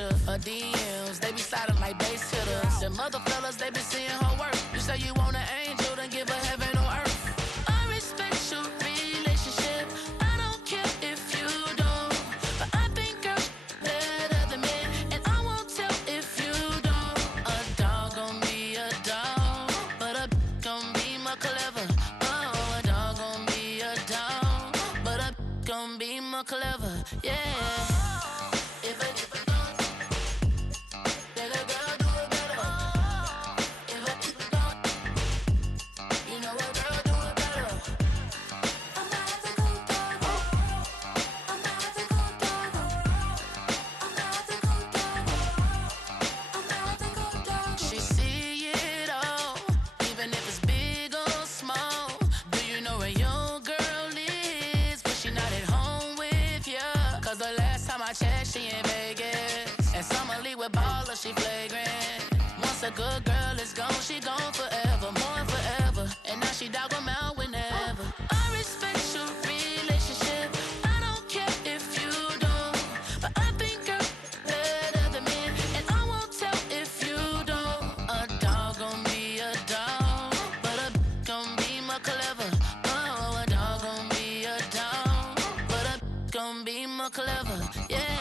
picture of DMs, they be sliding like base hitters. The mother fellas, they be seeing her work. You say you want an angel, then give her heaven on earth. I respect your relationship, I don't care if you don't. But I think girls better than men, and I won't tell if you don't. A dog gon' be a dog, but a gon' be more clever. Oh, a dog gon' be a dog, but a gon' be more clever, yeah. She in Vegas, and Summer Lee with baller, she flagrant. Once a good girl is gone, she gone forever, more forever. And now she dog 'em out whenever. I respect your relationship, I don't care if you don't. But I think girls better than men, and I won't tell if you don't. A dog gon' be a dog, but a gon' be more clever. Oh, a dog gon' be a dog, but a gon' be more clever, yeah.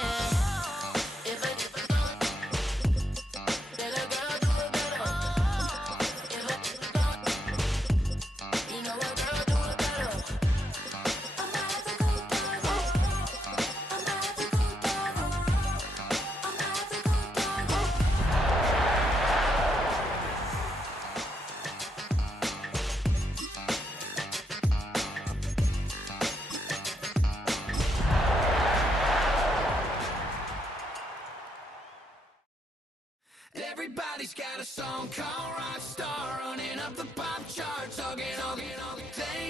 Everybody's got a song called Rockstar, running up the pop charts, all they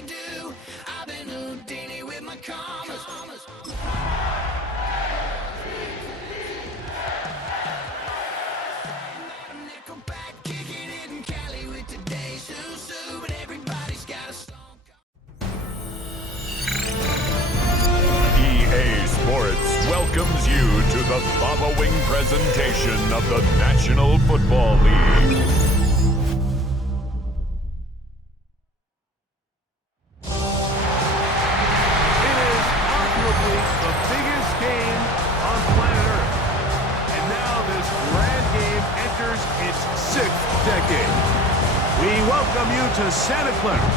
do. I've been Houdini with my commas. Nickelback kicking it in Cali with today's Susu, but everybody's got a song called... EA Sports welcomes you to the following presentation of the National Football League. It is arguably the biggest game on planet Earth. And now this grand game enters its 6th decade. We welcome you to Santa Clara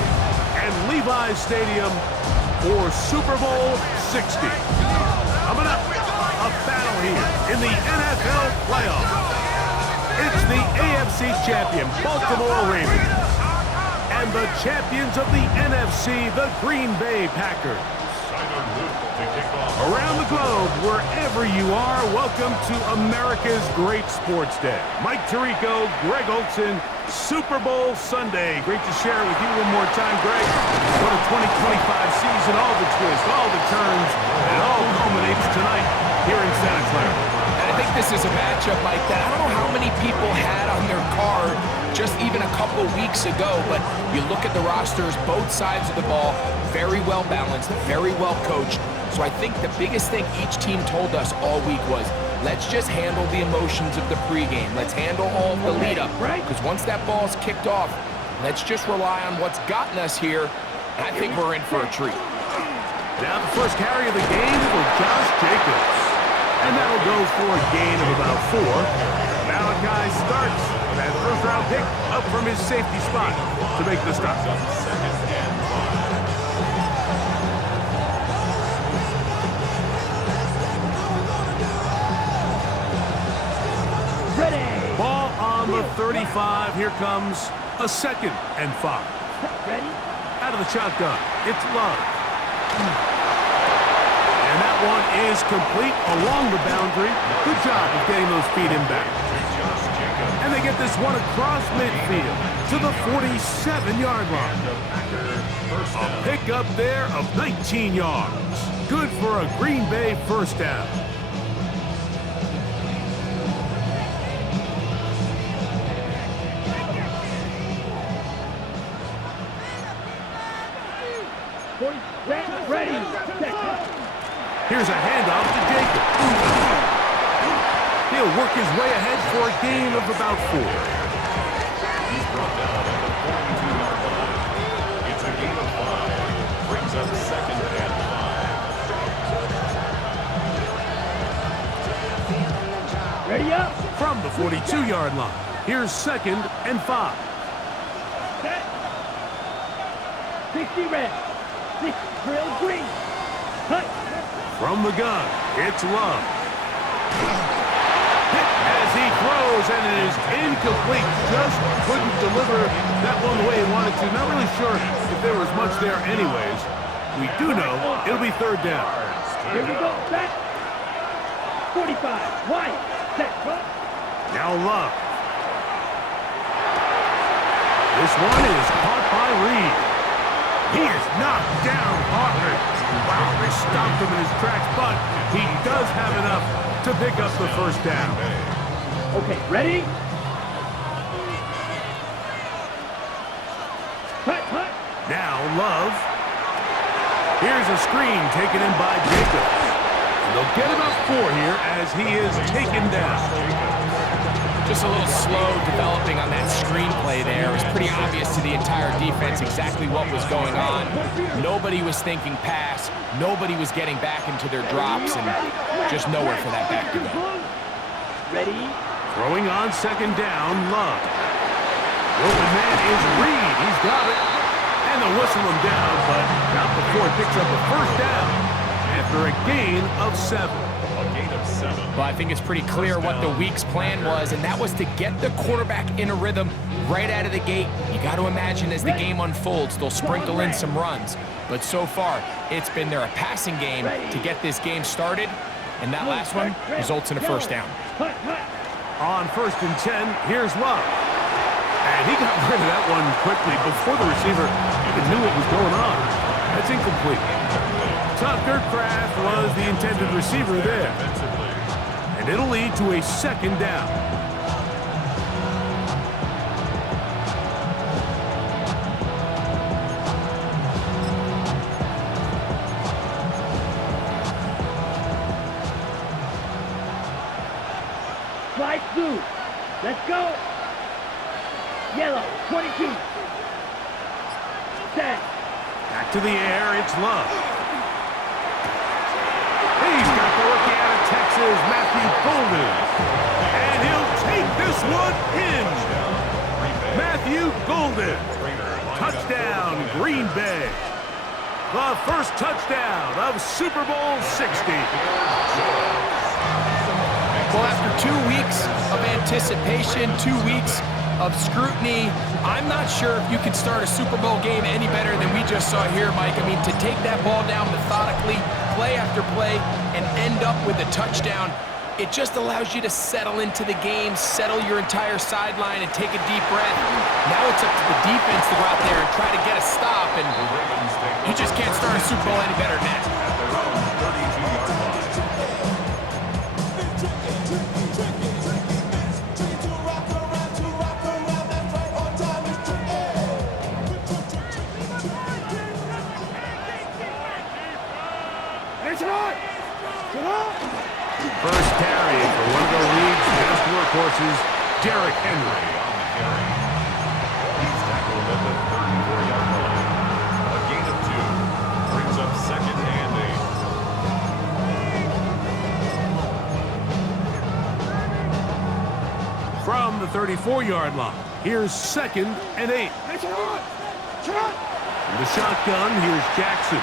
and Levi's Stadium for Super Bowl 60. Coming up, a battle here in the NFL playoffs. It's the AFC champion Baltimore Ravens and the champions of the NFC, the Green Bay Packers. Around the globe, wherever you are, welcome to America's Great Sports Day. Mike Tirico, Greg Olson, Super Bowl Sunday. Great to share it with you one more time, Greg. What a 2025 season, all the twists, all the turns, and it all culminates tonight here in Santa Clara. And I think this is a matchup like that I don't know how many people had on their card just even a couple weeks ago, but you look at the rosters, both sides of the ball, very well balanced, very well coached. So I think the biggest thing each team told us all week was, let's just handle the emotions of the pregame. Let's handle all of the lead up, right? Because once that ball's kicked off, let's just rely on what's gotten us here. And I think we're in for a treat. Now the first carry of the game for Josh Jacobs. And that'll go for a gain of about 4. Malachi starts that first-round pick up from his safety spot to make the stop. Ball on the 35. Here comes a 2nd and 5. Ready? Out of the shotgun, it's Love. And that one is complete along the boundary. Good job of getting those feet in back. And they get this one across midfield to the 47-yard line. A pickup there of 19 yards. Good for a Green Bay first down. Ready. Here's a handoff to Jacob. He'll He'll work his way ahead for a gain of about 4. He's brought down at the 42-yard line. It's a gain of 5. Brings up 2nd and 5. Ready up. From the 42-yard line, here's 2nd and 5. Set. 60 red. 6 drill green. Cut. From the gun, it's Love. Hit as he throws, and it is incomplete. Just couldn't deliver that one the way he wanted to. Not really sure if there was much there anyways. We do know it'll be 3rd down. Here we go. Set. 45. Wide. Set. Cut. Now Love. This one is caught by Reed. He is knocked down hard. Wow, they stopped him in his tracks, but he does have enough to pick up the 1st down. Okay, ready? Cut. Now Love. Here's a screen taken in by Jacobs. And they'll get about 4 here as he is taken down. Just a little slow developing on that screenplay there. It was pretty obvious to the entire defense exactly what was going on. Nobody was thinking pass. Nobody was getting back into their drops, and just nowhere for that back to go. Ready? Throwing on 2nd down, Love. The open man is Reed. He's got it. And they'll whistle him down, but not before it picks up a 1st down after a gain of 7. Well, I think it's pretty clear what the week's plan was, and that was to get the quarterback in a rhythm right out of the gate. You got to imagine as the game unfolds, they'll sprinkle in some runs. But so far, it's been a passing game to get this game started, and that last one results in a 1st down. On 1st and 10, here's Love. And he got rid of that one quickly before the receiver even knew what was going on. That's incomplete. Tucker Kraft was the intended receiver there. And it'll lead to a 2nd down. Slide through. Let's go. Yellow, 22. Set. Back to the air, it's Love. He's got the rookie out of Texas, Matthew Golden. And he'll take this one in. Matthew Golden. Touchdown, Green Bay. The 1st touchdown of Super Bowl 60. Well, after 2 weeks of anticipation, 2 weeks of scrutiny, I'm not sure if you could start a Super Bowl game any better than we just saw here, Mike. I mean, to take that ball down methodically, play after play, and end up with a touchdown, it just allows you to settle into the game, settle your entire sideline, and take a deep breath. Now it's up to the defense to go out there and try to get a stop, and you just can't start a Super Bowl any better than that. First carry for one of the league's best workhorses, Derrick Henry. He's tackled at the 34-yard line. A gain of 2 brings up 2nd and 8. From the 34-yard line, here's 2nd and 8. In the shotgun, here's Jackson.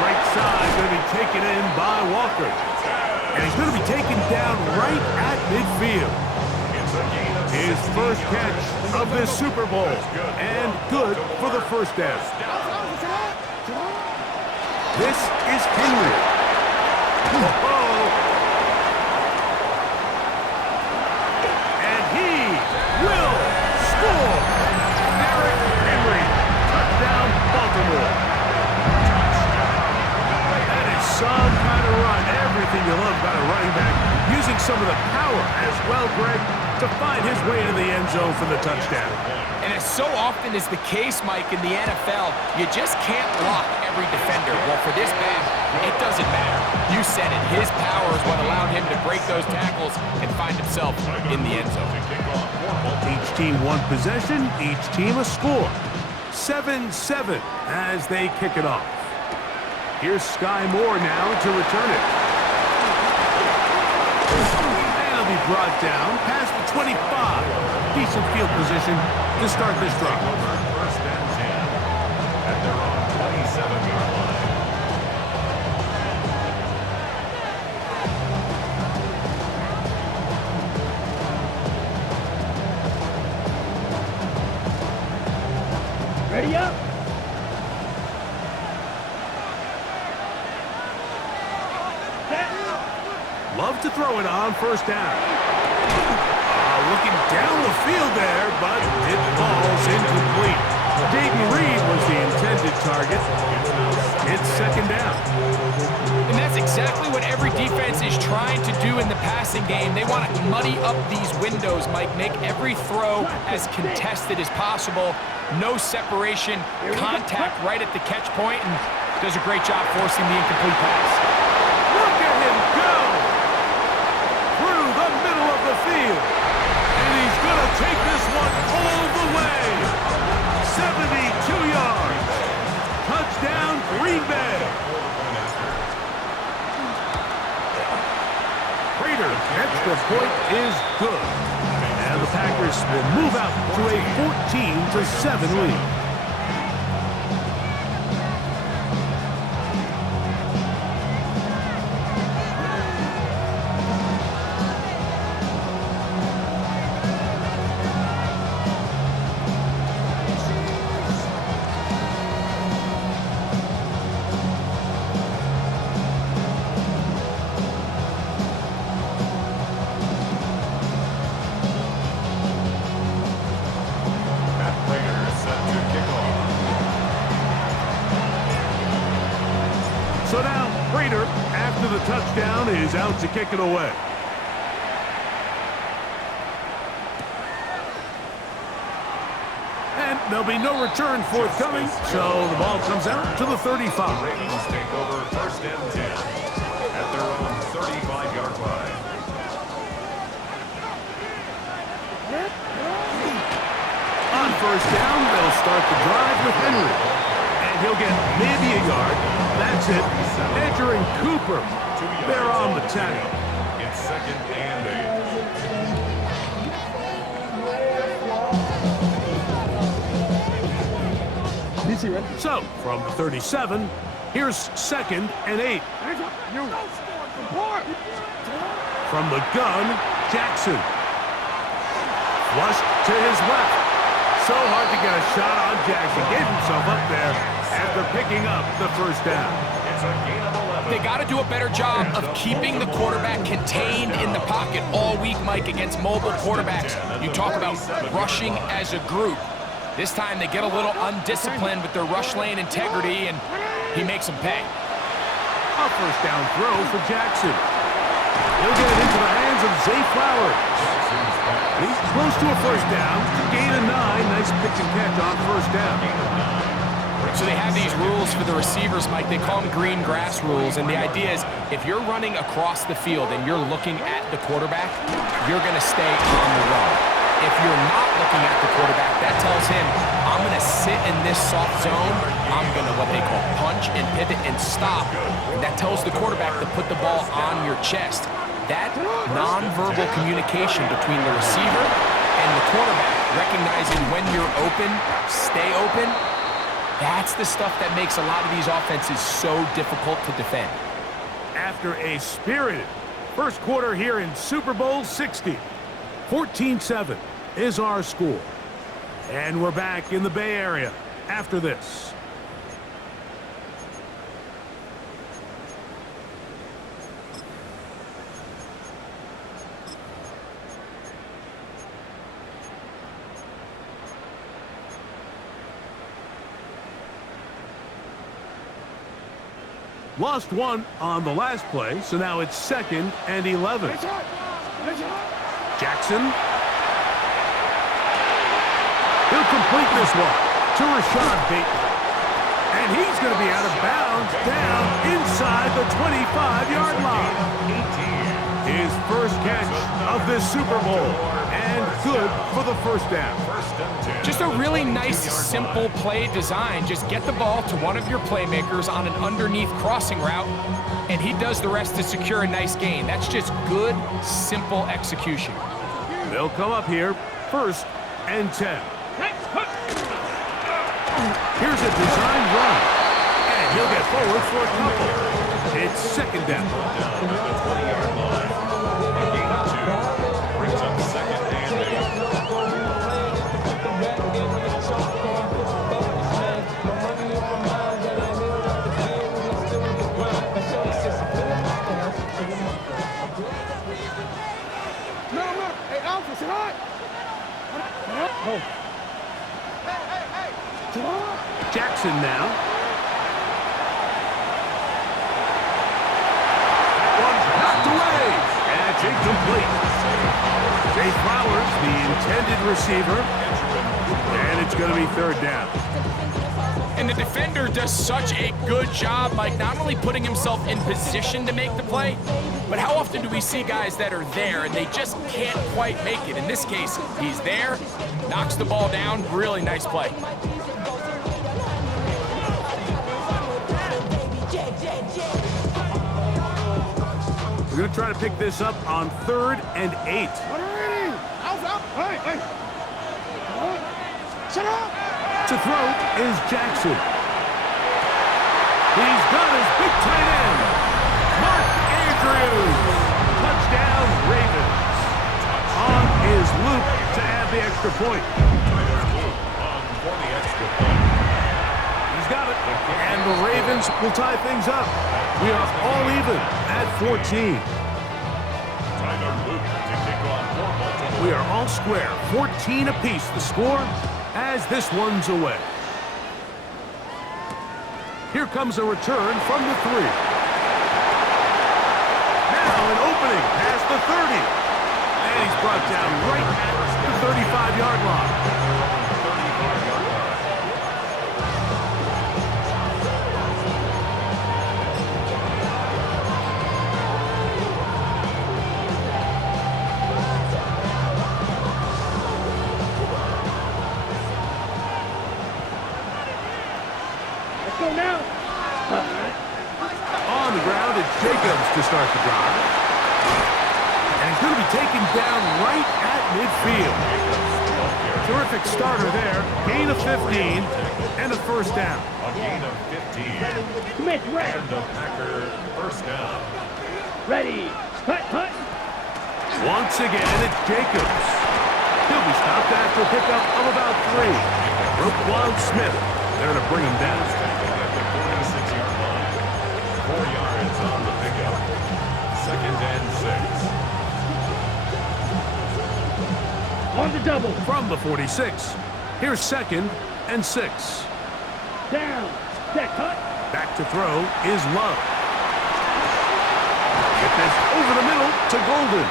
Right side going to be taken in by Walker. And he's going to be taken down right at midfield. His 1st catch of this Super Bowl. And good for the 1st down. This is Henry. And he will score. Derrick Henry. Touchdown, Baltimore. Some kind of run. Everything you love about a running back. Using some of the power as well, Greg. to find his way to the end zone for the touchdown. And as so often is the case, Mike, in the NFL, you just can't block every defender. Well, for this back, it doesn't matter. You said it. His power is what allowed him to break those tackles and find himself in the end zone. Each team one possession, each team a score. 7-7 as they kick it off. Here's Sky Moore now to return it. And it'll be brought down past the 25. Decent field position to start this drive. First and 10 at their own 27-yard line. Ready up. Love to throw it on first down. Looking down the field there, but it falls incomplete. Dayton Reed was the intended target. It's second down. And that's exactly what every defense is trying to do in the passing game. They want to muddy up these windows, Mike, make every throw as contested as possible. No separation, contact right at the catch point, and does a great job forcing the incomplete pass. Look at him go! Through the middle of the field. And he's going to take this one all the way. 72 yards. Touchdown, Green Bay. Prater, extra point is good. And the Packers will move out to a 14-7 lead. So now, Prater, after the touchdown, is out to kick it away. And there'll be no return forthcoming, so the ball comes out to the 35. Ravens take over first and 10 at their own 35-yard line. On first down, they'll start the drive with Henry. And he'll get maybe a yard. That's it. Edger and Cooper, they're on the tackle. It's second and 8. So, from the 37, here's second and 8. From the gun, Jackson. Flushed to his left. So hard to get a shot on Jackson. Gave himself up there after picking up the first down. It's a gain of 11. They got to do a better job of keeping the quarterback contained in the pocket all week, Mike, against mobile quarterbacks. You talk about rushing as a group. This time they get a little undisciplined with their rush lane integrity, and he makes them pay. A first down throw for Jackson. He'll get it into the hands of Zay Flowers. He's close to a first down. Gain of 9. Nice pitch and catch on first down. So they have these rules for the receivers, Mike. They call them green grass rules, and the idea is if you're running across the field and you're looking at the quarterback, you're going to stay on the run. If you're not looking at the quarterback, that tells him, I'm going to sit in this soft zone. I'm going to what they call punch and pivot and stop. And that tells the quarterback to put the ball on your chest. That nonverbal communication between the receiver and the quarterback, recognizing when you're open, stay open, that's the stuff that makes a lot of these offenses so difficult to defend. After a spirited first quarter here in Super Bowl 60, 14-7 is our score. And we're back in the Bay Area after this. Lost one on the last play, so now it's second and 11. Jackson He'll complete this one to Rashad Bateman. And he's going to be out of bounds down inside the 25-yard line. His first catch of this Super Bowl. And good for the first down. Just a really nice, simple play design. Just get the ball to one of your playmakers on an underneath crossing route, and he does the rest to secure a nice gain. That's just good, simple execution. They'll come up here, 1st and 10. Here's a design run, and he'll get forward for a couple. It's 2nd down. Brings up 2nd and 8. No. Hey, Alpha, sit hot. Oh. Jackson now. One's knocked away. And it's incomplete. Jay Flowers, the intended receiver. And it's going to be 3rd down. And the defender does such a good job, Mike, not only putting himself in position to make the play, but how often do we see guys that are there and they just can't quite make it? In this case, he's there, knocks the ball down, really nice play. We're going to try to pick this up on 3rd and 8. Hey. Shut up. To throw is Jackson. He's got his big tight end, Mark Andrews. Touchdown, Ravens. On his loop to add the extra point. He's got it. And the Ravens will tie things up. We are all even at 14. We are all square, 14 apiece the score as this one's away. Here comes a return from the 3. Now an opening past the 30. And he's brought down right at the 35-yard line. Go now. On the ground, it's Jacobs to start the drive. And he's going to be taken down right at midfield. Terrific starter there. Gain of 15 and a 1st down. A gain of 15. Smith, ready. And the Packer 1st down. Ready. Hut. Once again, it's Jacobs. He'll be stopped after a pickup of about 3. Roquan Smith there to bring him down. 46-yard line. 4 yards on the pickup. 2nd and 6. On the double. From the 46, here's 2nd and 6. Down. Set. Hut. Back to throw is Love. Get this over the middle to Golden.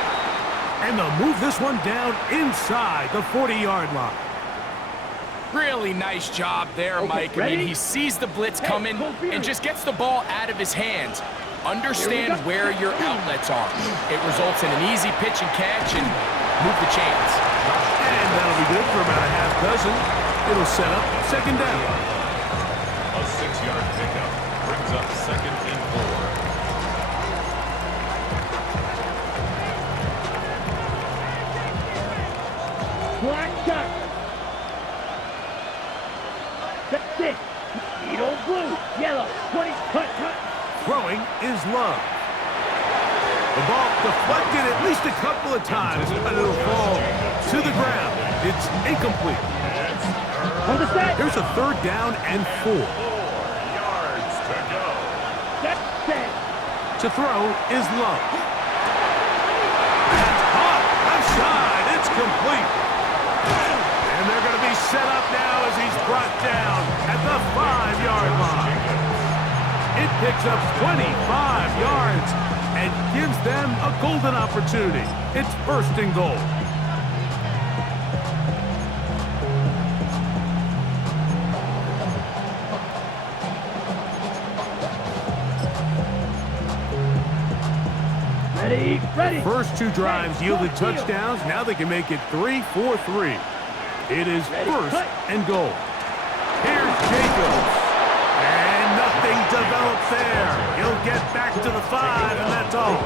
And they'll move this one down inside the 40-yard line. Really nice job there, Mike. I mean, he sees the blitz coming and just gets the ball out of his hands. Understand where your outlets are. It results in an easy pitch and catch and move the chains. And that'll be good for about a half dozen. It'll set up 2nd down. A 6-yard pickup brings up 2nd and 4. Black shot. That's it. Needle blue. Yellow. 20. Hut. Throwing is Love. The ball deflected at least a couple of times, but it'll fall to the ground. It's incomplete. On the set. Here's a 3rd down and 4. 4 yards to go. That's set. To throw is Love. That's caught. Left side. It's complete. And they're going to be set up now as he's brought down at the 5-yard line. It picks up 25 yards and gives them a golden opportunity. It's 1st and goal. Ready. First two drives yielded touchdowns. Now they can make it 3-4-3. It is first and goal. Here's Jacobs. And nothing develops there. He'll get back to the 5, and that's all.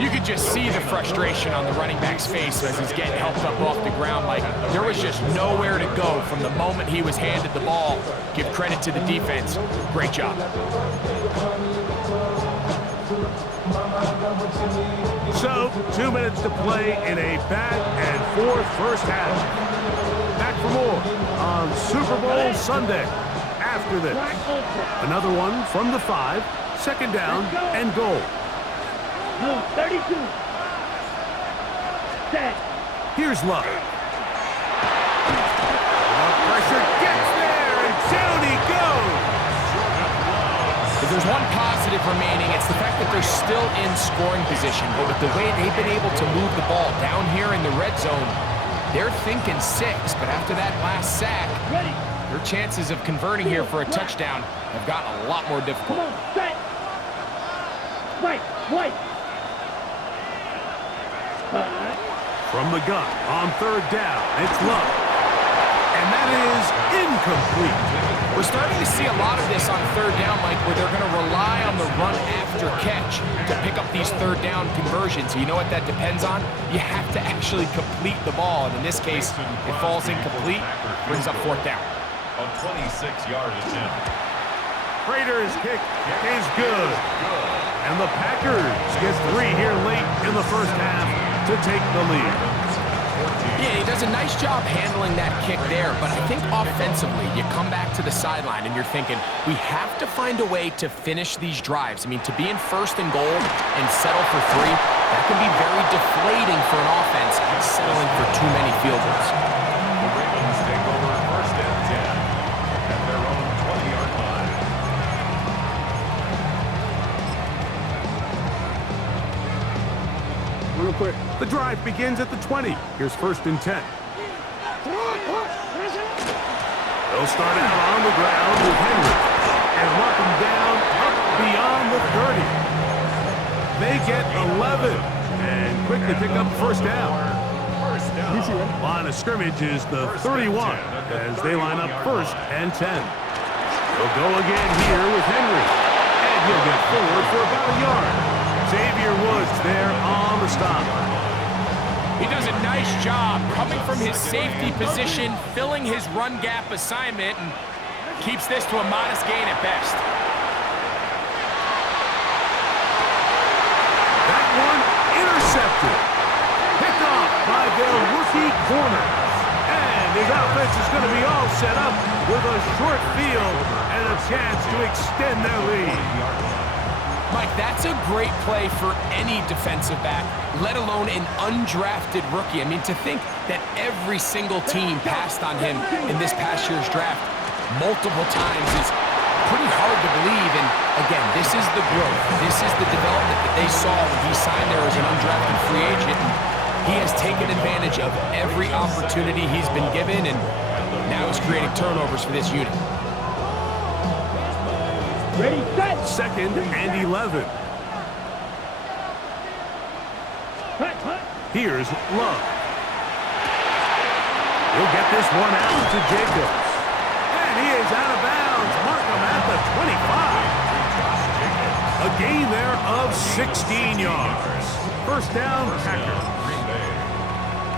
You could just see the frustration on the running back's face as he's getting helped up off the ground. Like, there was just nowhere to go from the moment he was handed the ball. Give credit to the defense. Great job. So, 2 minutes to play in a back-and-forth first half. Back for more on Super Bowl Sunday. After this, another one from the 5, second down and goal. 32. Set. Here's Love. Pressure gets there, and down he goes. If there's one positive remaining, it's the fact that they're still in scoring position. But with the way they've been able to move the ball down here in the red zone, they're thinking 6. But after that last sack, their chances of converting here for a touchdown have gotten a lot more difficult. Come on, set. White. From the gun on third down, it's Love. And that is incomplete. We're starting to see a lot of this on third down, Mike, where they're going to rely on the run after catch to pick up these third down conversions. You know what that depends on? You have to actually complete the ball. And in this case, it falls incomplete, brings up fourth down. A 26-yard attempt. Raiders' kick is good. And the Packers get 3 here late in the first half to take the lead. Yeah, he does a nice job handling that kick there, but I think offensively, you come back to the sideline and you're thinking, we have to find a way to finish these drives. I mean, to be in first and goal and settle for 3, that can be very deflating for an offense settling for too many field goals. The Ravens take over first and 10 at their own 20-yard line. Real quick, the drive begins at the 20. Here's first and 10. They'll start out on the ground with Henry and mark him down up beyond the 30. They get 11 and quickly pick up first down. Line of scrimmage is the 31 as they line up first and 10. They'll go again here with Henry, and he'll get forward for about a yard. Xavier Woods there on the stop. He does a nice job coming from his safety position, filling his run gap assignment, and keeps this to a modest gain at best. That one intercepted. Picked off by their rookie corner. And his offense is going to be all set up with a short field and a chance to extend their lead. Mike, that's a great play for any defensive back, let alone an undrafted rookie. I mean, to think that every single team passed on him in this past year's draft multiple times is pretty hard to believe. And again, this is the growth. This is the development that they saw when he signed there as an undrafted free agent. And he has taken advantage of every opportunity he's been given, and now he's creating turnovers for this unit. Ready, set. Second and 11. Here's Love. He'll get this one out to Jacobs. And he is out of bounds. Mark him at the 25. A gain there of 16 yards. First down, Packers.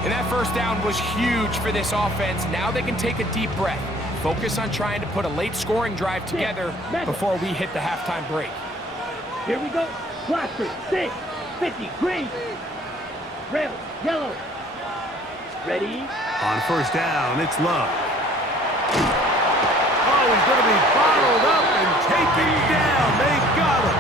And that first down was huge for this offense. Now they can take a deep breath. Focus on trying to put a late scoring drive together before we hit the halftime break. Here we go. Blaster, 6, 50, green. Red, yellow. Ready? On first down, it's Love. Oh, he's going to be bottled up and taken down. They got him.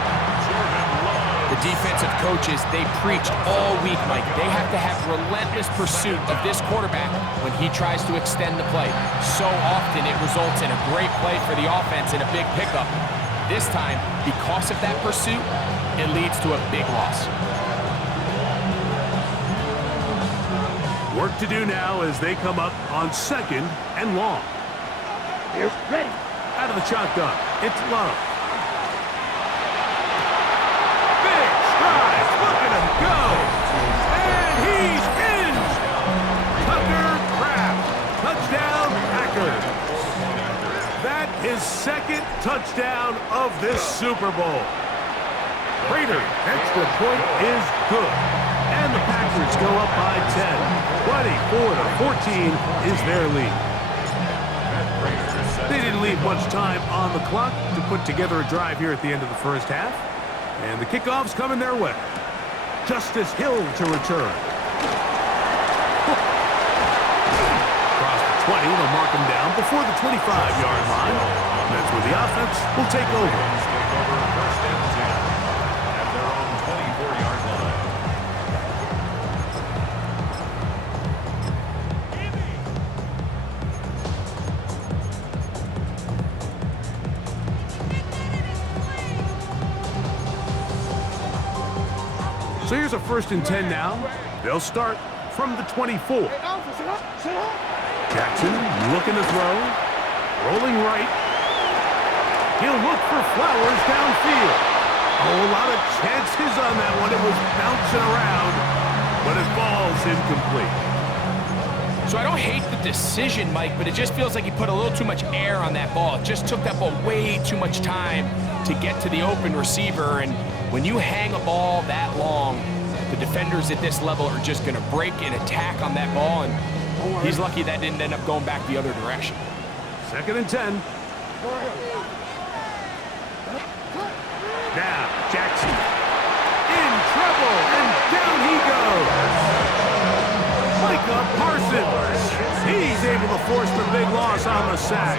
The defensive coaches, they preach all week, Mike. They have to have relentless pursuit of this quarterback when he tries to extend the play. So often it results in a great play for the offense and a big pickup. This time, because of that pursuit, it leads to a big loss. Work to do now as they come up on second and long. Here, ready. Out of the shotgun, it's Love. Big stride, of this Super Bowl. Raiders, extra point is good. And the Packers go up by 10. 24-14 is their lead. They didn't leave much time on the clock to put together a drive here at the end of the first half. And the kickoff's coming their way. Justice Hill to return. Across the 20, they'll mark him down before the 25-yard line. And that's where the offense will take over. First and 10 at their own 24-yard line. So here's a 1st and 10 now. They'll start from the 24. Jackson looking to throw. Rolling right. He'll look for Flowers downfield. Oh, a lot of chances on that one. It was bouncing around, but it falls incomplete. So I don't hate the decision, Mike, but it just feels like he put a little too much air on that ball. It just took that ball way too much time to get to the open receiver, and when you hang a ball that long, the defenders at this level are just going to break and attack on that ball, and he's lucky that didn't end up going back the other direction. 2nd and 10. Now, Jackson in trouble, and down he goes. Micah Parsons. He's able to force the big loss on the sack,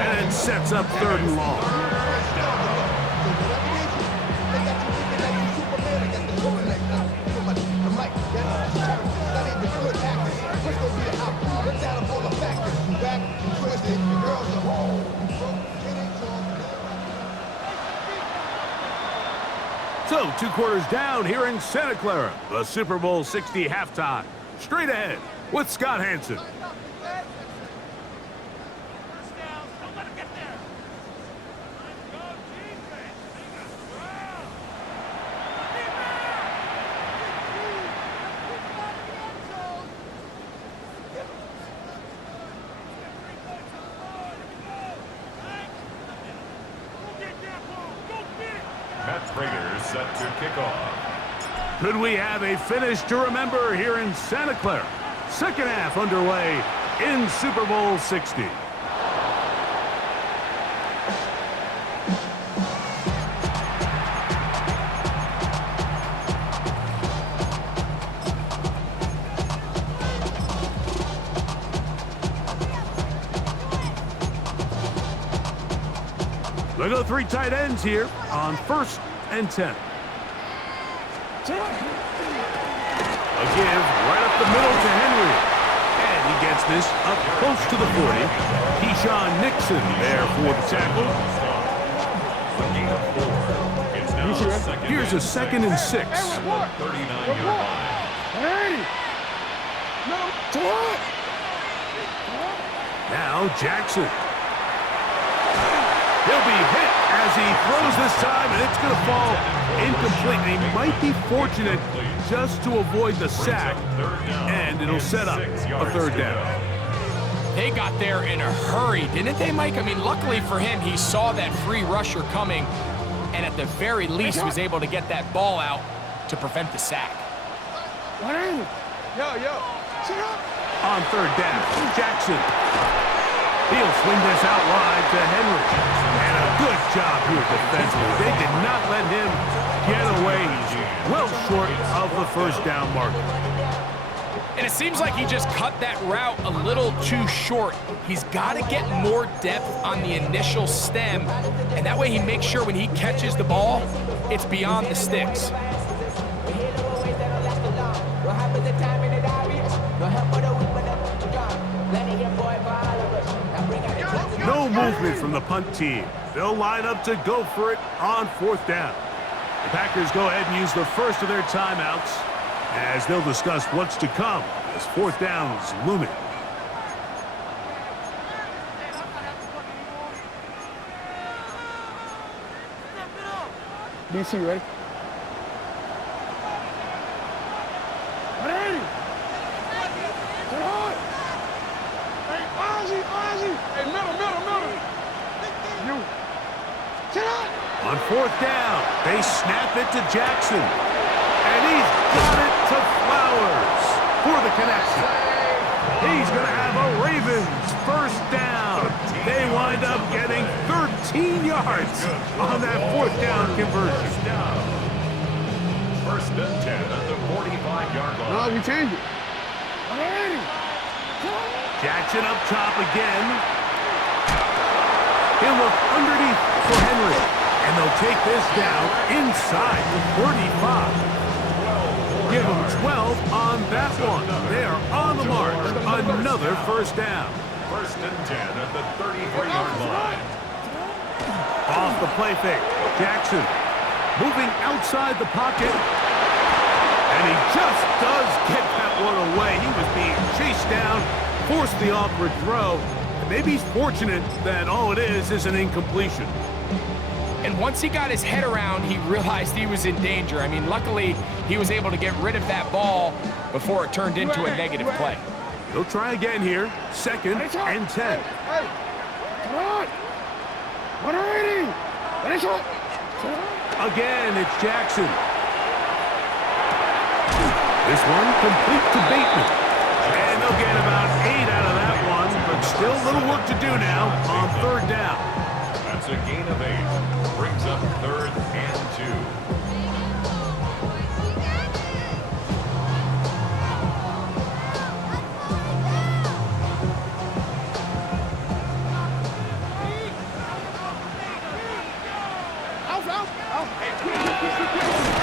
and it sets up 3rd and long. So, 2 quarters down here in Santa Clara, the Super Bowl 60 halftime. Straight ahead with Scott Hansen. Raiders set to kick off. Could we have a finish to remember here in Santa Clara? 2nd half underway in Super Bowl 60. They go 3 tight ends here on 1st and 10. A give right up the middle to Henry. And he gets this up close to the 40. Keyshawn Nixon there for the tackle. Here's a 2nd and 6. 39-yard line. Now Jackson. He'll be hit as he throws this time, and it's going to fall incomplete. And he might be fortunate just to avoid the sack, and it'll set up a 3rd down. They got there in a hurry, didn't they, Mike? I mean, luckily for him, he saw that free rusher coming, and at the very least was able to get that ball out to prevent the sack. On 3rd down, Jackson. He'll swing this out wide to Henry. And a good job here defensively. They did not let him get away. He's well short of the 1st down marker. And it seems like he just cut that route a little too short. He's got to get more depth on the initial stem, and that way he makes sure when he catches the ball, it's beyond the sticks. No movement from the punt team. They'll line up to go for it on 4th down. The Packers go ahead and use the first of their timeouts as they'll discuss what's to come as 4th down is looming. DC, ready? Ready! Come on! Hey, Ozzy! Hey, middle! You! Sit up! 4th down. They snap it to Jackson. And he's got it to Flowers for the connection. He's going to have a Ravens 1st down. They wind up getting 13 yards on that 4th down conversion. 1st and 10 at the 45-yard line. No, we changed it. Jackson up top again. He'll look underneath for Henry. And they'll take this down inside the 35. Give them 12 on that one. They are on the mark. Another 1st down. 1st and 10 at the 33-yard line. Off the play fake. Jackson moving outside the pocket. And he just does get that one away. He was being chased down, forced the awkward throw. And maybe he's fortunate that all it is an incompletion. And once he got his head around, he realized he was in danger. I mean, luckily, he was able to get rid of that ball before it turned into a negative play. They'll try again here. 2nd and 10. Hey, come on. 180. Finish it. Again, it's Jackson. This one complete to Bateman. And they'll get about 8 out of that one, but still a little work to do now on 3rd down. That's a gain of 8. Brings up 3rd and 2.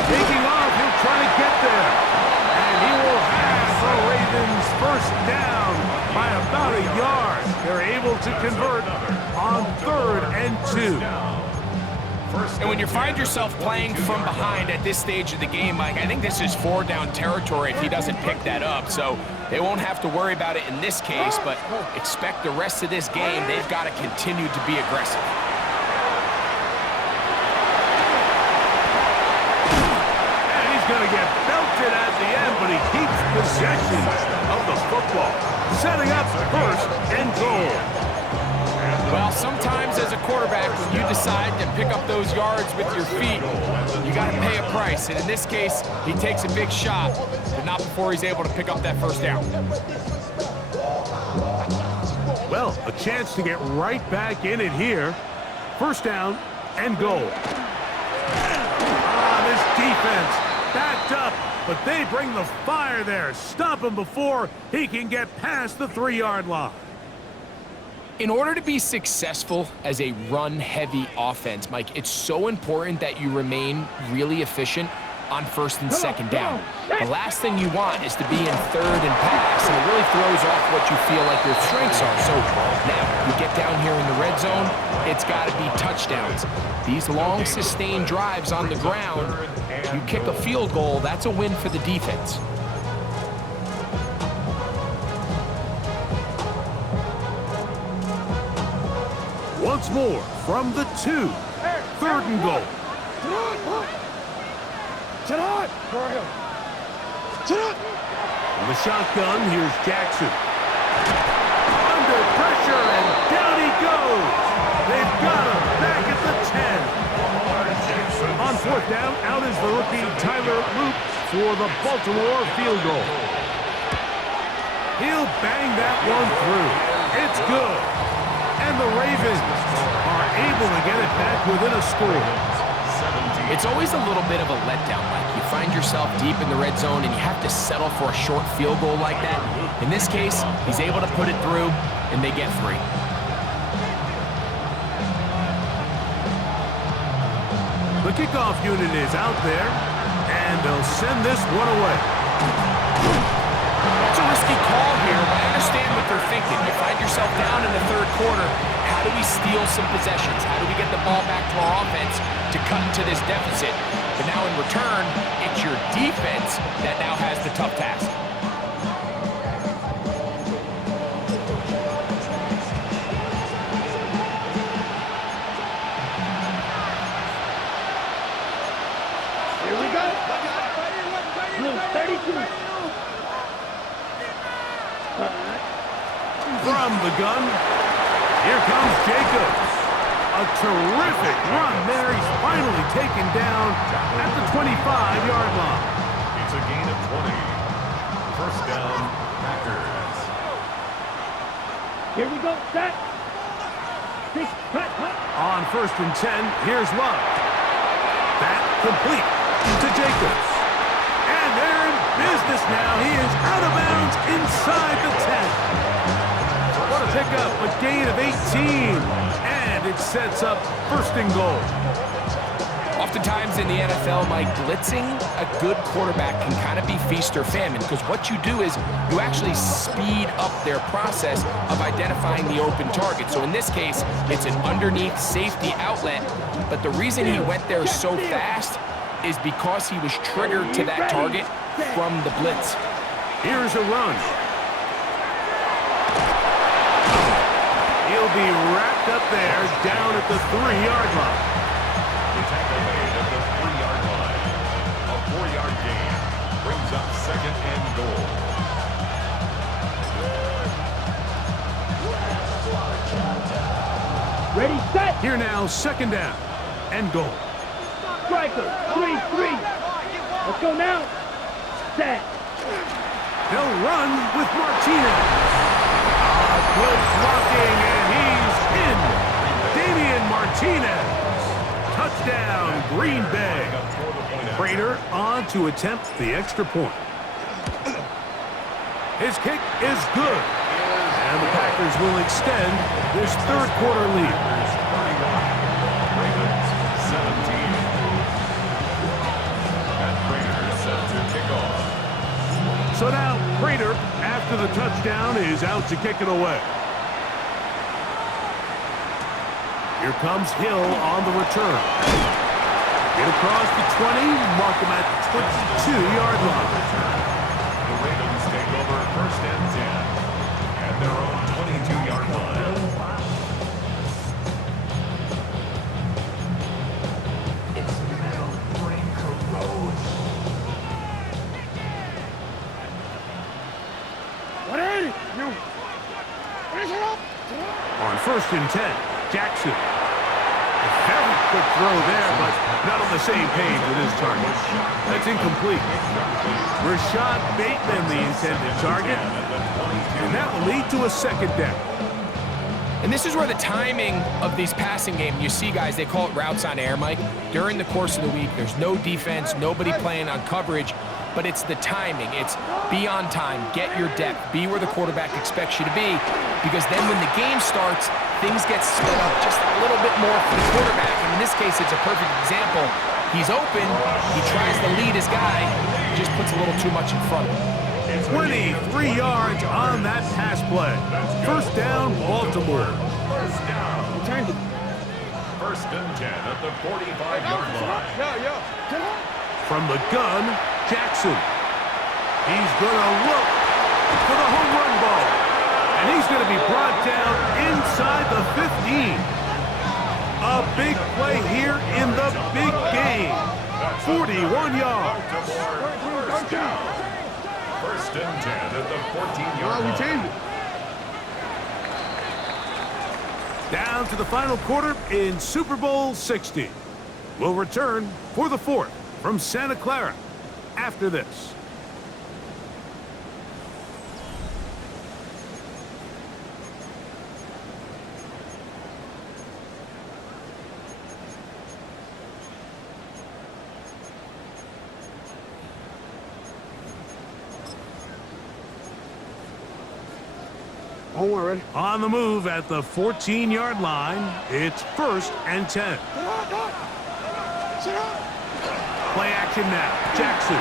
Taking off, he'll try to get there. And he will have the Ravens 1st down by about a yard. They're able to convert on 3rd and 2. And when you find yourself playing from behind at this stage of the game, Mike, I think this is 4 down territory if he doesn't pick that up. So they won't have to worry about it in this case, but expect the rest of this game, they've got to continue to be aggressive. And he's going to get belted at the end, but he keeps possession of the football. Setting up 1st and goal. Well, sometimes as a quarterback, when you decide to pick up those yards with your feet, you got to pay a price. And in this case, he takes a big shot, but not before he's able to pick up that 1st down. Well, a chance to get right back in it here. 1st down and goal. This defense backed up, but they bring the fire there. Stop him before he can get past the 3-yard line. In order to be successful as a run-heavy offense, Mike, it's so important that you remain really efficient on 1st and 2nd down. The last thing you want is to be in 3rd and pass, and it really throws off what you feel like your strengths are. So now you get down here in the red zone, it's got to be touchdowns. These long, sustained drives on the ground, you kick a field goal, that's a win for the defense. Once more from the 2. 3rd and goal. Sit on. Sit on. In the shotgun, here's Jackson. Under pressure, and down he goes. They've got him back at the 10. On 4th down, out is the rookie Tyler Loop for the Baltimore field goal. He'll bang that one through. It's good. And the Ravens are able to get it back within a score. It's always a little bit of a letdown, Mike. You find yourself deep in the red zone and you have to settle for a short field goal like that. In this case, he's able to put it through, and they get 3. The kickoff unit is out there, and they'll send this one away. It's a risky call here, but I understand what they're thinking. You find yourself down in the 3rd quarter. How do we steal some possessions? How do we get the ball back to our offense to cut into this deficit? But now in return, it's your defense that now has the tough task. Here we go. Blue 32. From the gun, here comes Jacobs. A terrific run there. He's finally taken down at the 25-yard line. It's a gain of 20. First down, Packers. Here we go, set. Six, cut. On 1st and 10, here's Love. That complete to Jacobs. And they're in business now. He is out of bounds inside the 10. What a pickup, a gain of 18. And it sets up 1st and goal. Oftentimes in the NFL, Mike, blitzing a good quarterback can kind of be feast or famine, because what you do is you actually speed up their process of identifying the open target. So in this case, it's an underneath safety outlet, but the reason he went there so fast is because he was triggered to that target from the blitz. Here's a run. He'll be wrapped up there down at the 3-yard line. The tackle made at the 3-yard line. A 4-yard gain brings up 2nd and goal. Ready, set. Here now, 2nd down and goal. Striker, 3-3. Let's go now. Set. They'll run with Martinez. Good blocking, and he's in. Damian Martinez. Touchdown, Green Bay. Prater on to attempt the extra point. His kick is good. And the Packers will extend this 3rd quarter lead. Ravens 17. And Prater set to kick off. So now Prater, after the touchdown, is out to kick it away. Here comes Hill on the return. Get across the 20, mark him at the 22-yard line. The Ravens take over 1st and 10 at their own 22-yard line. Its metal frame corrodes. 180. You. Finish it up. On 1st and 10, Jackson. A very quick throw there, but not on the same page with his target. That's incomplete. Rashad Bateman, the intended target. And that will lead to a 2nd down. And this is where the timing of these passing games, you see guys, they call it routes on air, Mike. During the course of the week, there's no defense, nobody playing on coverage, but it's the timing. It's be on time, get your depth, be where the quarterback expects you to be, because then when the game starts, things get split up just a little bit more for the quarterback. And in this case, it's a perfect example. He's open, he tries to lead his guy, just puts a little too much in front of him. 23 yards on that pass play. 1st down, Baltimore. First down. 1st and 10 at the 45-yard line. From the gun, Jackson. He's going to look for the home run ball. And he's going to be brought down inside the 15. A big play here in the big game. 41 yards. Baltimore, first down. 1st and 10 at the 14-yard line. changed it. Down to the final quarter in Super Bowl 60. We'll return for the 4th from Santa Clara after this. Home one ready. On the move at the 14-yard line, it's 1st and 10. Sit up. Play action now. Jackson.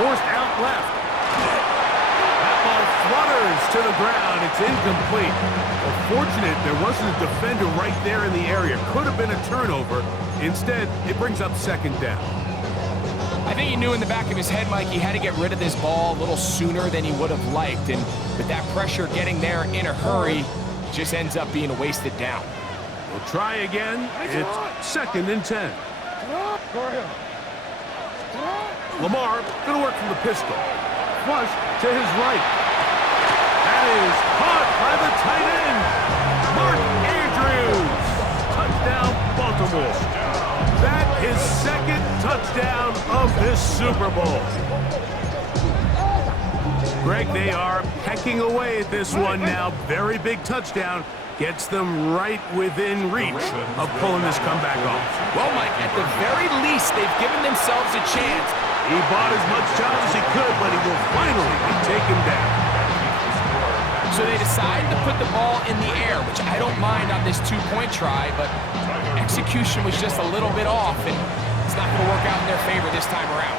Forced out left. That ball flutters to the ground. It's incomplete. Well, fortunate there wasn't a defender right there in the area. Could have been a turnover. Instead, it brings up 2nd down. I think he knew in the back of his head, Mike, he had to get rid of this ball a little sooner than he would have liked. And with that pressure getting there in a hurry, it just ends up being a wasted down. We'll try again. It's 2nd and 10. Lamar going to work from the pistol. Flush to his right. That is caught by the tight end, Mark Andrews. Baltimore. That his second touchdown of this Super Bowl. Greg, they are pecking away at this one now. Very big touchdown. Gets them right within reach of pulling this comeback off. Well, Mike, at the very least, they've given themselves a chance. He bought as much time as he could, but he will finally be taken down. So they decide to put the ball in the air, which I don't mind on this two-point try, but execution was just a little bit off, and it's not going to work out in their favor this time around.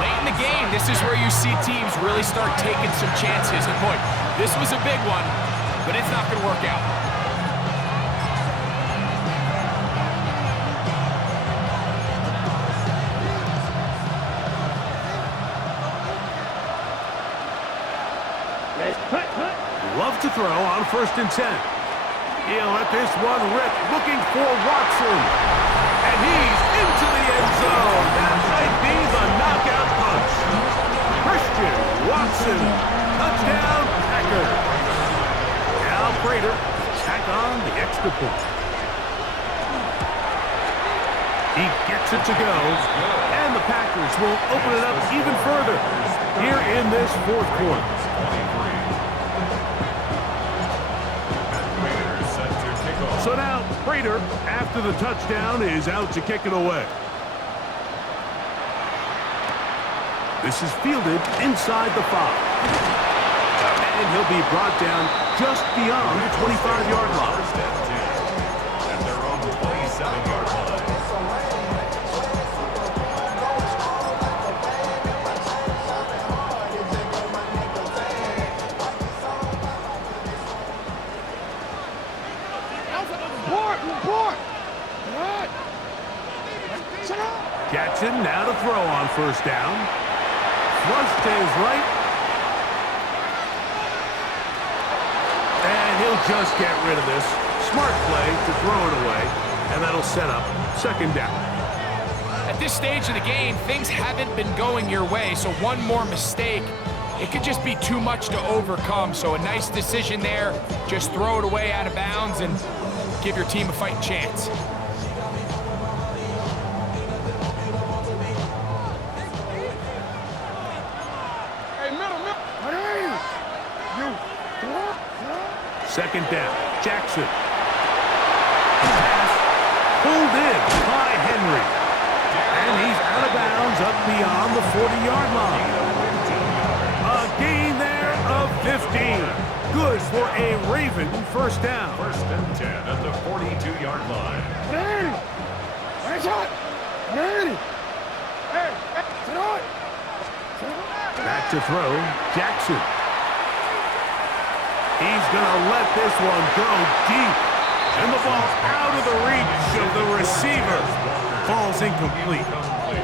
Late in the game, this is where you see teams really start taking some chances. And boy, this was a big one, but it's not going to work out. Love to throw on 1st and 10. He'll let this one rip, looking for Watson. And he's into the end zone. That might be the knockout punch. Christian Watson, touchdown, Packers. Now Prater, tack on the extra point. He gets it to go, and the Packers will open it up even further here in this 4th quarter. So now, Prater, after the touchdown, is out to kick it away. This is fielded inside the 5. And he'll be brought down just beyond the 25-yard line. At their own 27-yard line. Jackson now to throw on 1st down. Flush to his right. And he'll just get rid of this. Smart play to throw it away. And that'll set up 2nd down. At this stage of the game, things haven't been going your way, so one more mistake, it could just be too much to overcome. So a nice decision there. Just throw it away out of bounds and give your team a fighting chance. Second down, Jackson. Pass pulled in by Henry. And he's out of bounds up beyond the 40-yard line. A gain there of 15. Good for a Raven 1st down. 1st and 10 at the 42-yard line. Back to throw, Jackson. He's going to let this one go deep. And the ball out of the reach of the receiver. Falls incomplete.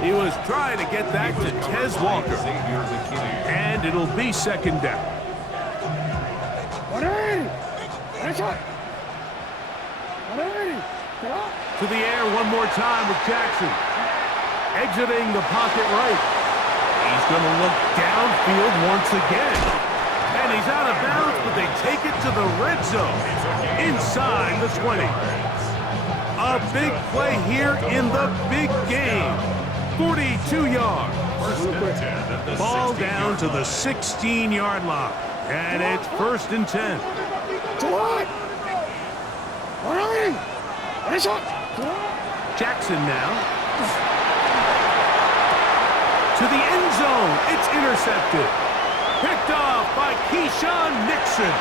He was trying to get that to Tez Walker. And it'll be 2nd down. To the air one more time with Jackson. Exiting the pocket right. He's going to look downfield once again. And he's out of bounds, but they take it to the red zone. Inside the 20. A big play here in the big game. 42 yards. Ball down to the 16-yard line. And it's 1st and 10. Jackson now. To the end zone. It's intercepted. Picked off by Keyshawn Nixon.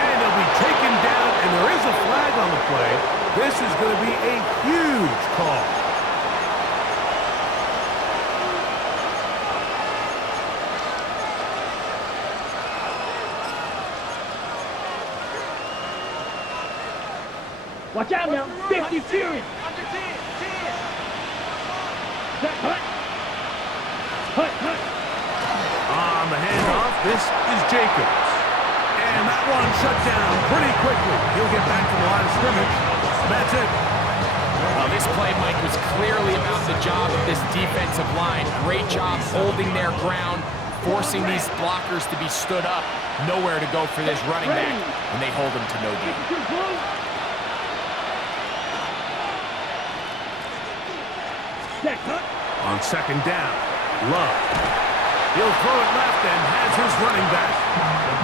And he'll be taken down, and there is a flag on the play. This is going to be a huge call. Watch out now. 50 Fury. On the handoff, this is Jacobs. And that one shut down pretty quickly. He'll get back to the line of scrimmage. That's it. Well, this play, Mike, was clearly about the job of this defensive line. Great job holding their ground, forcing these blockers to be stood up. Nowhere to go for this running back, and they hold him to no gain. On second down, Love. He'll throw it left and has his running back.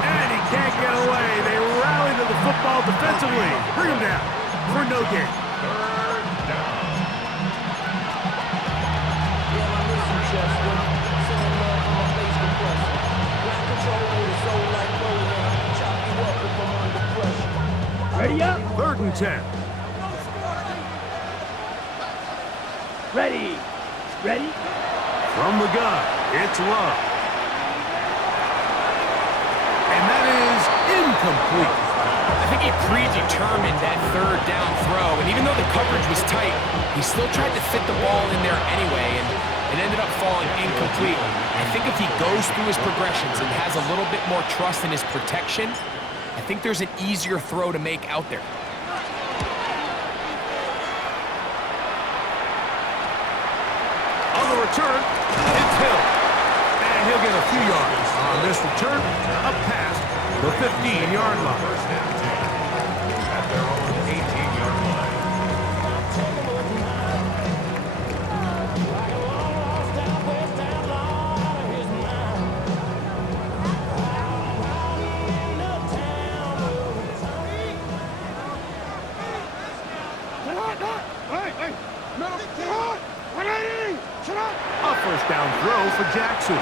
And he can't get away. They rally to the football defensively. Bring him down for no gain. Ready up. 3rd and 10. Ready. Ready. From the gun, it's Love. And that is incomplete. I think he predetermined that 3rd down throw, and even though the coverage was tight, he still tried to fit the ball in there anyway, and it ended up falling incomplete. I think if he goes through his progressions and has a little bit more trust in his protection, I think there's an easier throw to make out there. On the return, it's Hill. And he'll get a few yards. On this return, up past the 15-yard line. At their own 18-yard line. A first down throw for Jackson.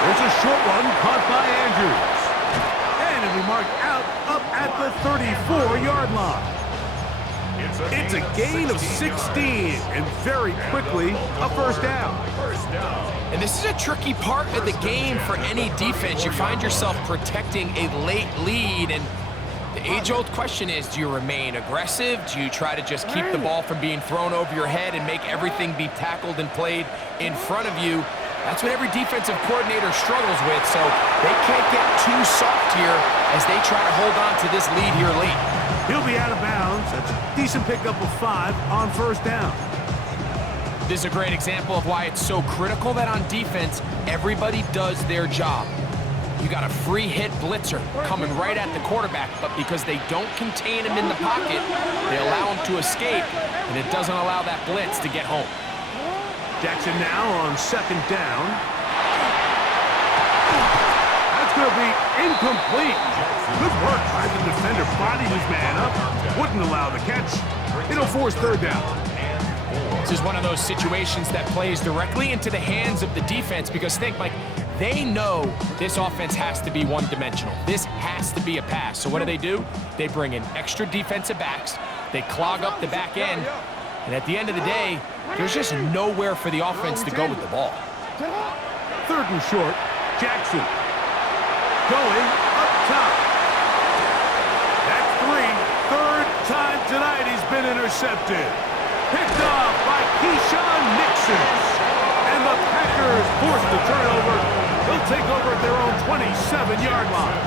There's a short one caught by Andrews. And it'll be marked out up at the 34-yard line. It's a gain of 16, and very quickly, a first down. And this is a tricky part of the game for any defense. You find yourself protecting a late lead, and the age-old question is, do you remain aggressive? Do you try to just keep the ball from being thrown over your head and make everything be tackled and played in front of you? That's what every defensive coordinator struggles with, so they can't get too soft here as they try to hold on to this lead here late. He'll be out of bounds. That's a decent pickup of 5 on first down. This is a great example of why it's so critical that on defense, everybody does their job. You got a free hit blitzer coming right at the quarterback, but because they don't contain him in the pocket, they allow him to escape, and it doesn't allow that blitz to get home. Jackson now on second down. That's going to be incomplete. Good work by the defender. Bodied his man up. Wouldn't allow the catch. It'll force third down. This is one of those situations that plays directly into the hands of the defense because think, like, they know this offense has to be one-dimensional. This has to be a pass. So what do? They bring in extra defensive backs. They clog up the back end. And at the end of the day, there's just nowhere for the offense to go with the ball. 3rd and short. Jackson going up top. That's 3. 3rd time tonight he's been intercepted. Picked off by Keyshawn Nixon. And the Packers force the turnover. They'll take over at their own 27-yard line.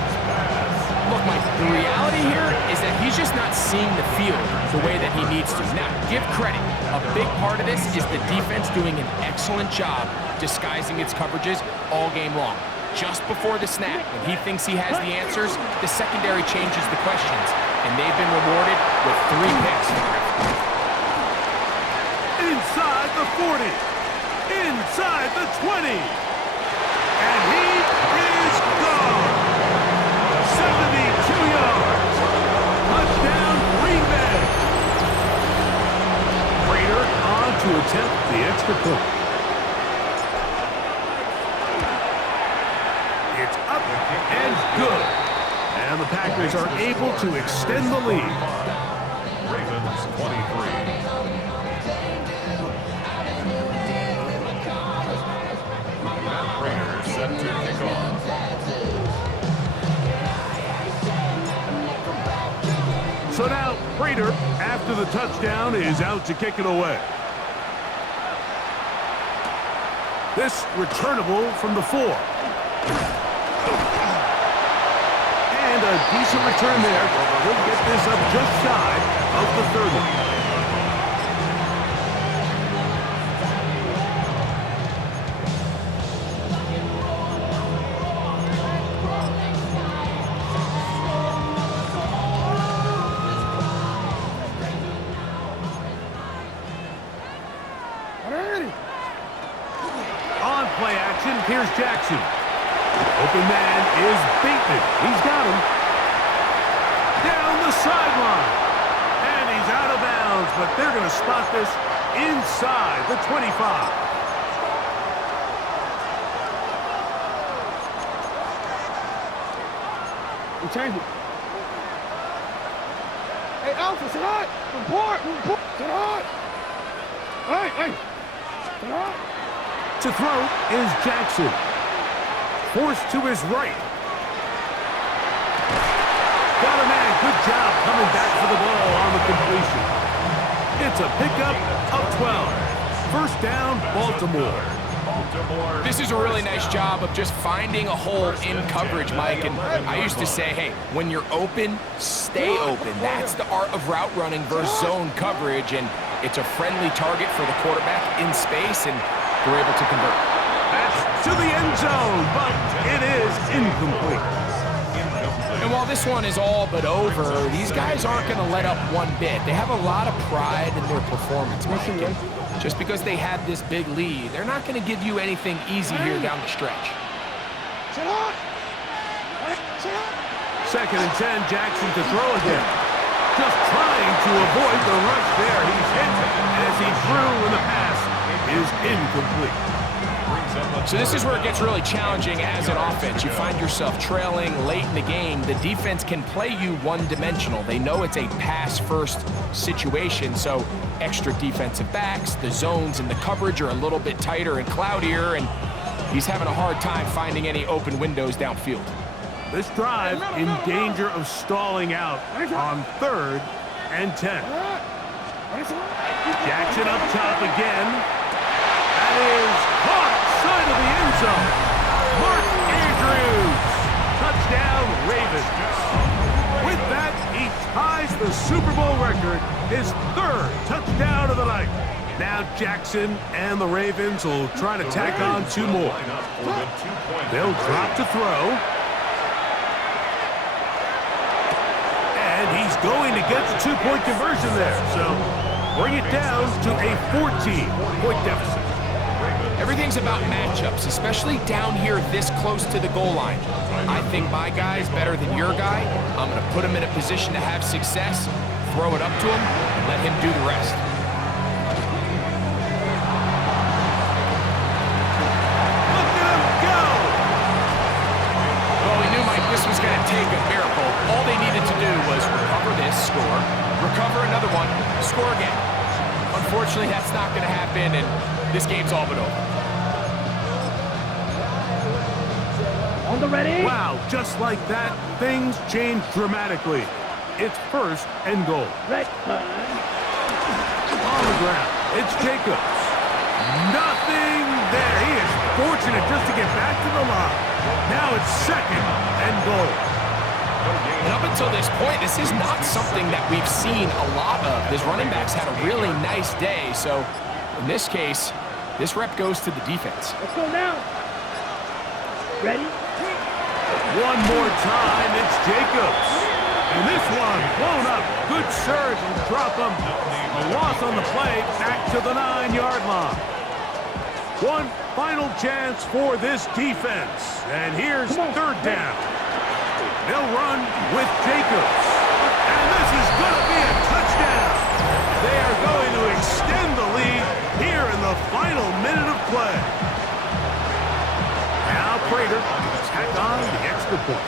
Look, Mike, the reality here is that he's just not seeing the field the way that he needs to. Now, give credit. A big part of this is the defense doing an excellent job disguising its coverages all game long. Just before the snap, when he thinks he has the answers, the secondary changes the questions, and they've been rewarded with 3 picks. Inside the 40. Inside the 20. And he is gone. 72 yards. Touchdown, Green Bay. Prater on to attempt the extra point. It's up and good. And the Packers are able to extend the lead. Ravens 23. Prater set to kick off. So now, Prater, after the touchdown, is out to kick it away. This returnable from the 4. And a decent return there. He'll get this up just shy of the 30. Here's Jackson. Open man is Bateman. He's got him. Down the sideline. And he's out of bounds, but they're going to spot this inside the 25. We changed it. Hey, Alpha, sit hot. Report. Sit hot. Hey. Sit hot. To throw is Jackson. Forced to his right. Got a man. Good job coming back for the ball on the completion. It's a pickup of 12. First down, Baltimore. This is a really nice job of just finding a hole in coverage, Mike. And I used to say, hey, when you're open, stay open. That's the art of route running versus zone coverage. And it's a friendly target for the quarterback in space, and they're able to convert. That's to the end zone, but it is incomplete. And while this one is all but over, these guys aren't going to let up one bit. They have a lot of pride in their performance, Mike. And just because they had this big lead, they're not going to give you anything easy here down the stretch. Sit hot. Second and 10, Jackson to throw again. Just trying to avoid the rush there. He's hit as he threw, and the pass is incomplete. So this is where it gets really challenging as an offense. You find yourself trailing late in the game. The defense can play you one-dimensional. They know it's a pass-first situation, so extra defensive backs, the zones and the coverage are a little bit tighter and cloudier, and he's having a hard time finding any open windows downfield. This drive in danger of stalling out on 3rd and 10. Jackson up top again. That is caught side of the end zone. Mark Andrews. Touchdown, Ravens. With that, he ties the Super Bowl record, his 3rd touchdown of the night. Now Jackson and the Ravens will try to tack on 2 more. They'll drop to throw. And he's going to get the 2-point conversion there. So bring it down to a 14-point deficit. Everything's about matchups, especially down here this close to the goal line. I think my guy's better than your guy. I'm going to put him in a position to have success, throw it up to him, and let him do the rest. Look at him go! Well, we knew, Mike, this was going to take a miracle. All they needed to do was recover this, score, recover another one, score again. Unfortunately, that's not going to happen, and this game's all but over. On the ready. Wow, just like that, things change dramatically. It's 1st and goal. Right. On the ground, it's Jacobs. Nothing there. He is fortunate just to get back to the line. Now it's 2nd and goal. And up until this point, this is not something that we've seen a lot of. His running backs had a really nice day, so in this case, this rep goes to the defense. Let's go now. Ready? One more time, it's Jacobs. And this one blown up. Good surge and drop him. A loss on the play, back to the 9-yard line. One final chance for this defense. And here's 3rd down. They'll run with Jacobs. And this is going to be a touchdown. They are going to extend the lead here in the final minute of play. Now Prater tack on the extra point.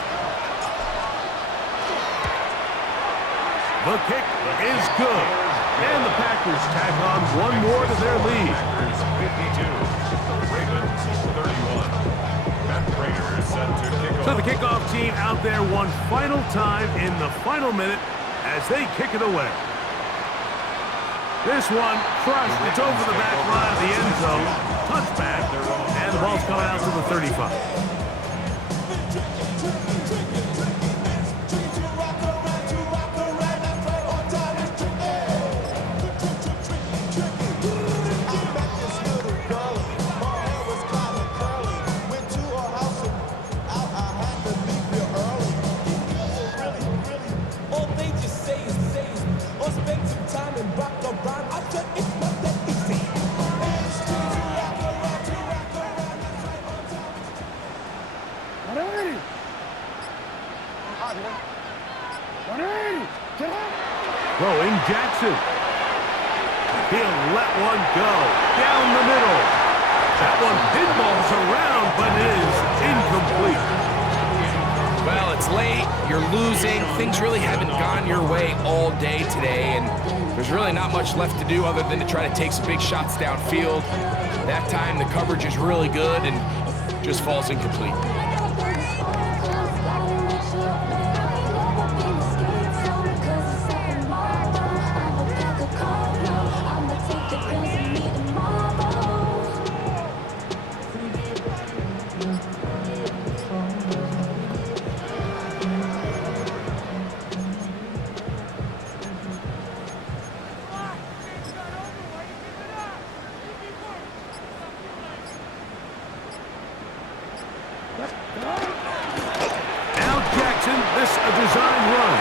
The kick is good. And the Packers tack on 1 more to their lead. 52, Ravens 31. Matt Prater is set to kick off. So the kickoff team out there one final time in the final minute as they kick it away. This one crushed. It's over the back line of the end zone. Touchback. And the ball's coming out to the 35. Jackson. He'll let one go down the middle. That one pinballs around, but is incomplete. Well, it's late, you're losing, things really haven't gone your way all day today, and there's really not much left to do other than to try to take some big shots downfield. That time the coverage is really good and just falls incomplete. Now Jackson, this a design run.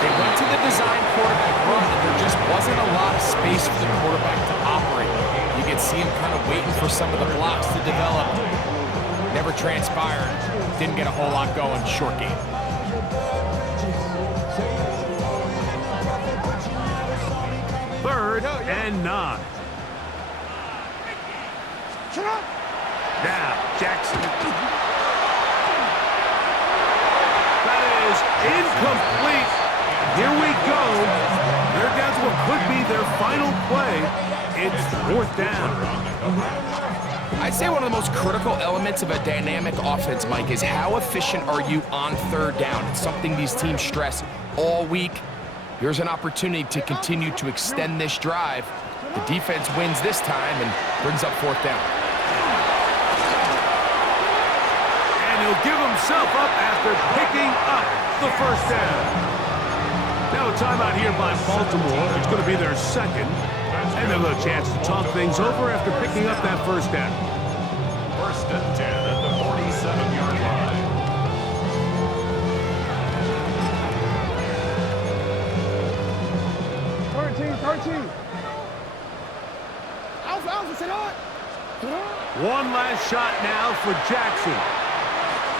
They went to the design quarterback run, and there just wasn't a lot of space for the quarterback to operate. You could see him kind of waiting for some of the blocks to develop. Never transpired. Didn't get a whole lot going. Short game. Third and 9. Now, Jackson. That is incomplete. Here we go. There goes what could be their final play. It's 4th down. I'd say one of the most critical elements of a dynamic offense, Mike, is how efficient are you on 3rd down? It's something these teams stress all week. Here's an opportunity to continue to extend this drive. The defense wins this time and brings up 4th down. And he'll give himself up after picking up the 1st down. Now a timeout here by Baltimore. It's going to be their 2nd. And they'll have a chance to talk things over after picking up that 1st down. 1st and 10 at the 47-yard line. One last shot now for Jackson.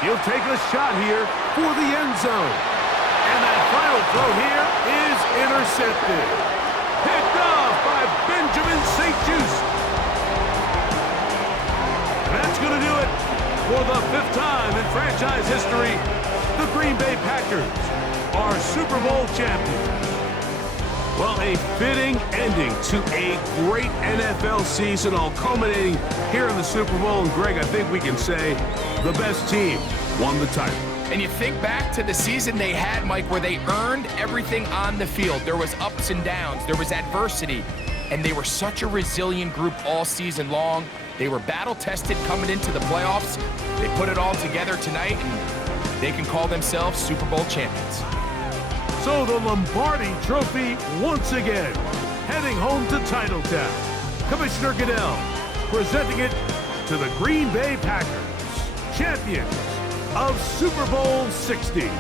He'll take a shot here for the end zone. And that final throw here is intercepted. Picked off by Benjamin St. Just. That's going to do it for the 5th time in franchise history. The Green Bay Packers are Super Bowl champions. Well, a fitting ending to a great NFL season, all culminating here in the Super Bowl. And, Greg, I think we can say the best team won the title. And you think back to the season they had, Mike, where they earned everything on the field. There was ups and downs. There was adversity. And they were such a resilient group all season long. They were battle-tested coming into the playoffs. They put it all together tonight, and they can call themselves Super Bowl champions. So the Lombardi Trophy once again heading home to Titletown. Commissioner Goodell presenting it to the Green Bay Packers, champions of Super Bowl 60.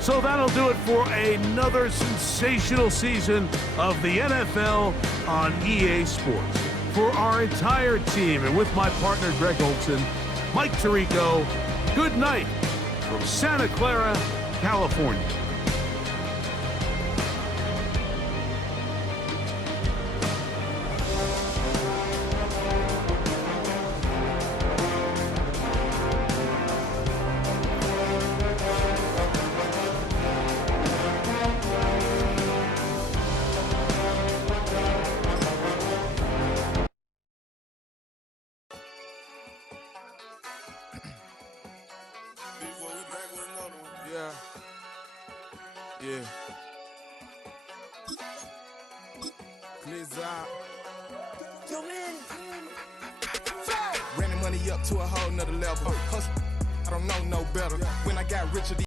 So that'll do it for another sensational season of the NFL on EA Sports. For our entire team and with my partner Greg Olson, Mike Tirico, good night from Santa Clara, California. Yeah. Please out. Ran the money up to a whole nother level. Hustle, I don't know no better. When I got richer,